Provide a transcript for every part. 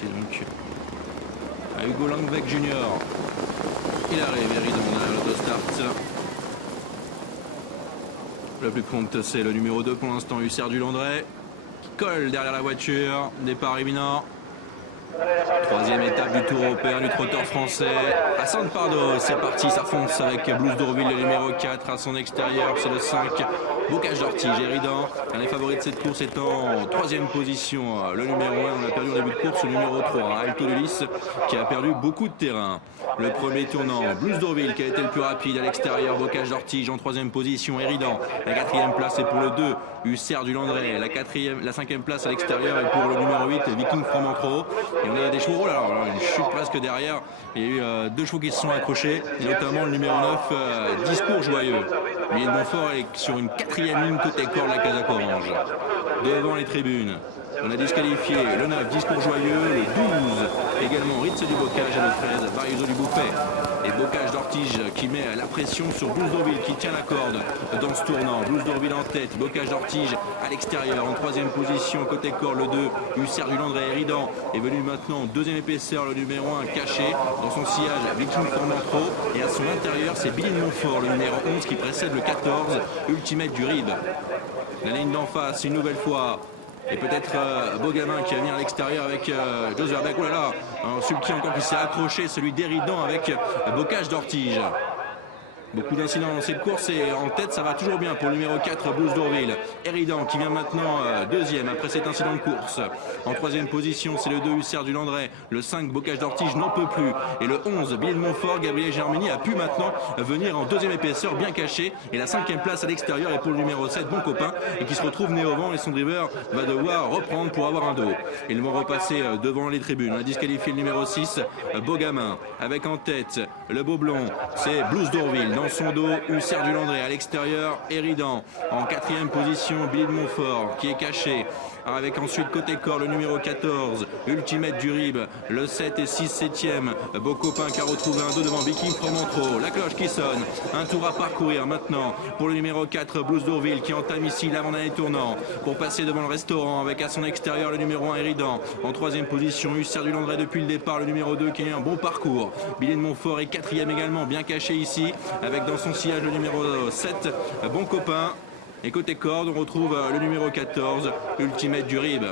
c'est donc à Hugo Langweg Junior. Il arrive, Eridon à l'autostart. Le plus prompt, c'est le numéro 2 pour l'instant, Hussard du Landré, qui colle derrière la voiture. Départ imminent. Troisième étape du Tour européen du trotteur français. À San Pardo, c'est parti, ça fonce avec Blues d'Orville, le numéro 4 à son extérieur, c'est le 5. Bocage d'Ortige, Éridan, un des favoris de cette course est en troisième position. Le numéro 1, on a perdu au début de course, le numéro 3, Alto Lulis, qui a perdu beaucoup de terrain. Le premier tournant, Blues d'Orville qui a été le plus rapide à l'extérieur, Bocage d'Ortige en troisième position, Éridan. La quatrième place est pour le 2, Hussard du Landré. La cinquième place à l'extérieur est pour le numéro 8, Viking Fromentro. Et on a des chevaux, là, une chute presque derrière. Il y a eu deux chevaux qui se sont accrochés, et notamment le numéro 9, Discours Joyeux. Mais Montfort est sur une quatrième ligne côté corde, la Casaque Orange. Devant les tribunes, on a disqualifié le 9, Discours Joyeux, le 12, également Ritz du Bocage et le 13, Barrizo du Bouffet. Et Bocage d'Ortige qui met la pression sur Blues d'Orville qui tient la corde dans ce tournant. Blues d'Orville en tête, Bocage d'Ortige à l'extérieur en troisième position côté corde, le 2, Hussard du Landré. Éridan est venu maintenant en deuxième épaisseur, le numéro 1 caché dans son sillage, Viking Fromentro. Et à son intérieur, c'est Billy de Montfort, le numéro 11 qui précède le 14, Ultimate du Rib. La ligne d'en face, une nouvelle fois. Et peut-être Beaugamin qui va venir à l'extérieur avec José Verbeck. Oh là là, un sulky encore qui s'est accroché, celui d'Éridan avec Bocage d'Ortige. Beaucoup d'incidents dans cette course et en tête ça va toujours bien pour le numéro 4 Blues d'Orville. Éridan qui vient maintenant deuxième après cet incident de course. En troisième position c'est le 2 Hussard du Landré. Le 5 Bocage d'Ortige n'en peut plus. Et le 11 Billy de Montfort, Gabriel Germini a pu maintenant venir en deuxième épaisseur bien caché. Et la cinquième place à l'extérieur est pour le numéro 7 Bon Copain et qui se retrouve né au vent et son driver va devoir reprendre pour avoir un dos. Ils vont repasser devant les tribunes. On a disqualifié le numéro 6 Beaugamin avec en tête le beau blond. C'est Blues d'Orville. Dans son dos, Hussard du Landré à l'extérieur, Éridan en quatrième position, Billy de Montfort qui est caché. Avec ensuite côté corps le numéro 14, Ultimate du Rib, le 7 et 6 7e, Beau Copain qui a retrouvé un dos devant Viking Fromentro. La cloche qui sonne, un tour à parcourir maintenant pour le numéro 4, Blues d'Orville qui entame ici l'avant-dernier tournant pour passer devant le restaurant avec à son extérieur le numéro 1 Éridan. En troisième position, Hussard du Landré depuis le départ, le numéro 2 qui a eu un bon parcours. Billy de Montfort est quatrième également, bien caché ici, avec dans son sillage le numéro 7, Bon Copain. Et côté corde, on retrouve le numéro 14, Ultimate du Rib.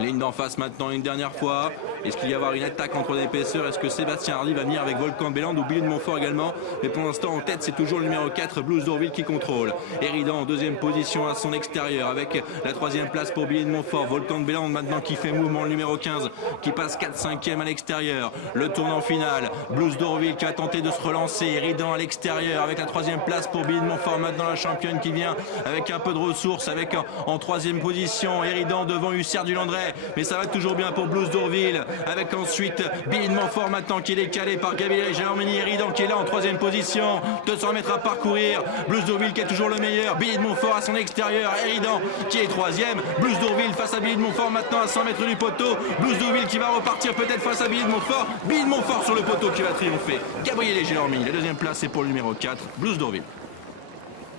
Ligne d'en face maintenant une dernière fois. Est-ce qu'il y avoir une attaque entre l'épaisseur? Est-ce que Sébastien Hardy va venir avec Volcan Belland ou Billy de Montfort également? Mais pour l'instant en tête c'est toujours le numéro 4 Blues d'Orville qui contrôle. Éridan en deuxième position à son extérieur avec la troisième place pour Billy de Montfort. Volcan Belland maintenant qui fait mouvement, le numéro 15 qui passe 4-5e à l'extérieur. Le tournant final, Blues d'Orville qui a tenté de se relancer. Éridan à l'extérieur avec la troisième place pour Billy de Montfort. Maintenant la championne qui vient avec un peu de ressources avec en troisième position Éridan devant Hussard du Landré. Mais ça va toujours bien pour Blues d'Orville avec ensuite Billy de Montfort maintenant qui est décalé par Gabriel Germini. Éridan qui est là en troisième position, 200 mètres à parcourir. Blues d'Orville qui est toujours le meilleur, Billy de Montfort à son extérieur, Éridan qui est troisième. Blues d'Orville face à Billy de Montfort maintenant à 100 mètres du poteau. Blues d'Orville qui va repartir peut-être face à Billy de Montfort. Billy de Montfort sur le poteau qui va triompher. Gabriel Germini, la deuxième place c'est pour le numéro 4 Blues d'Orville.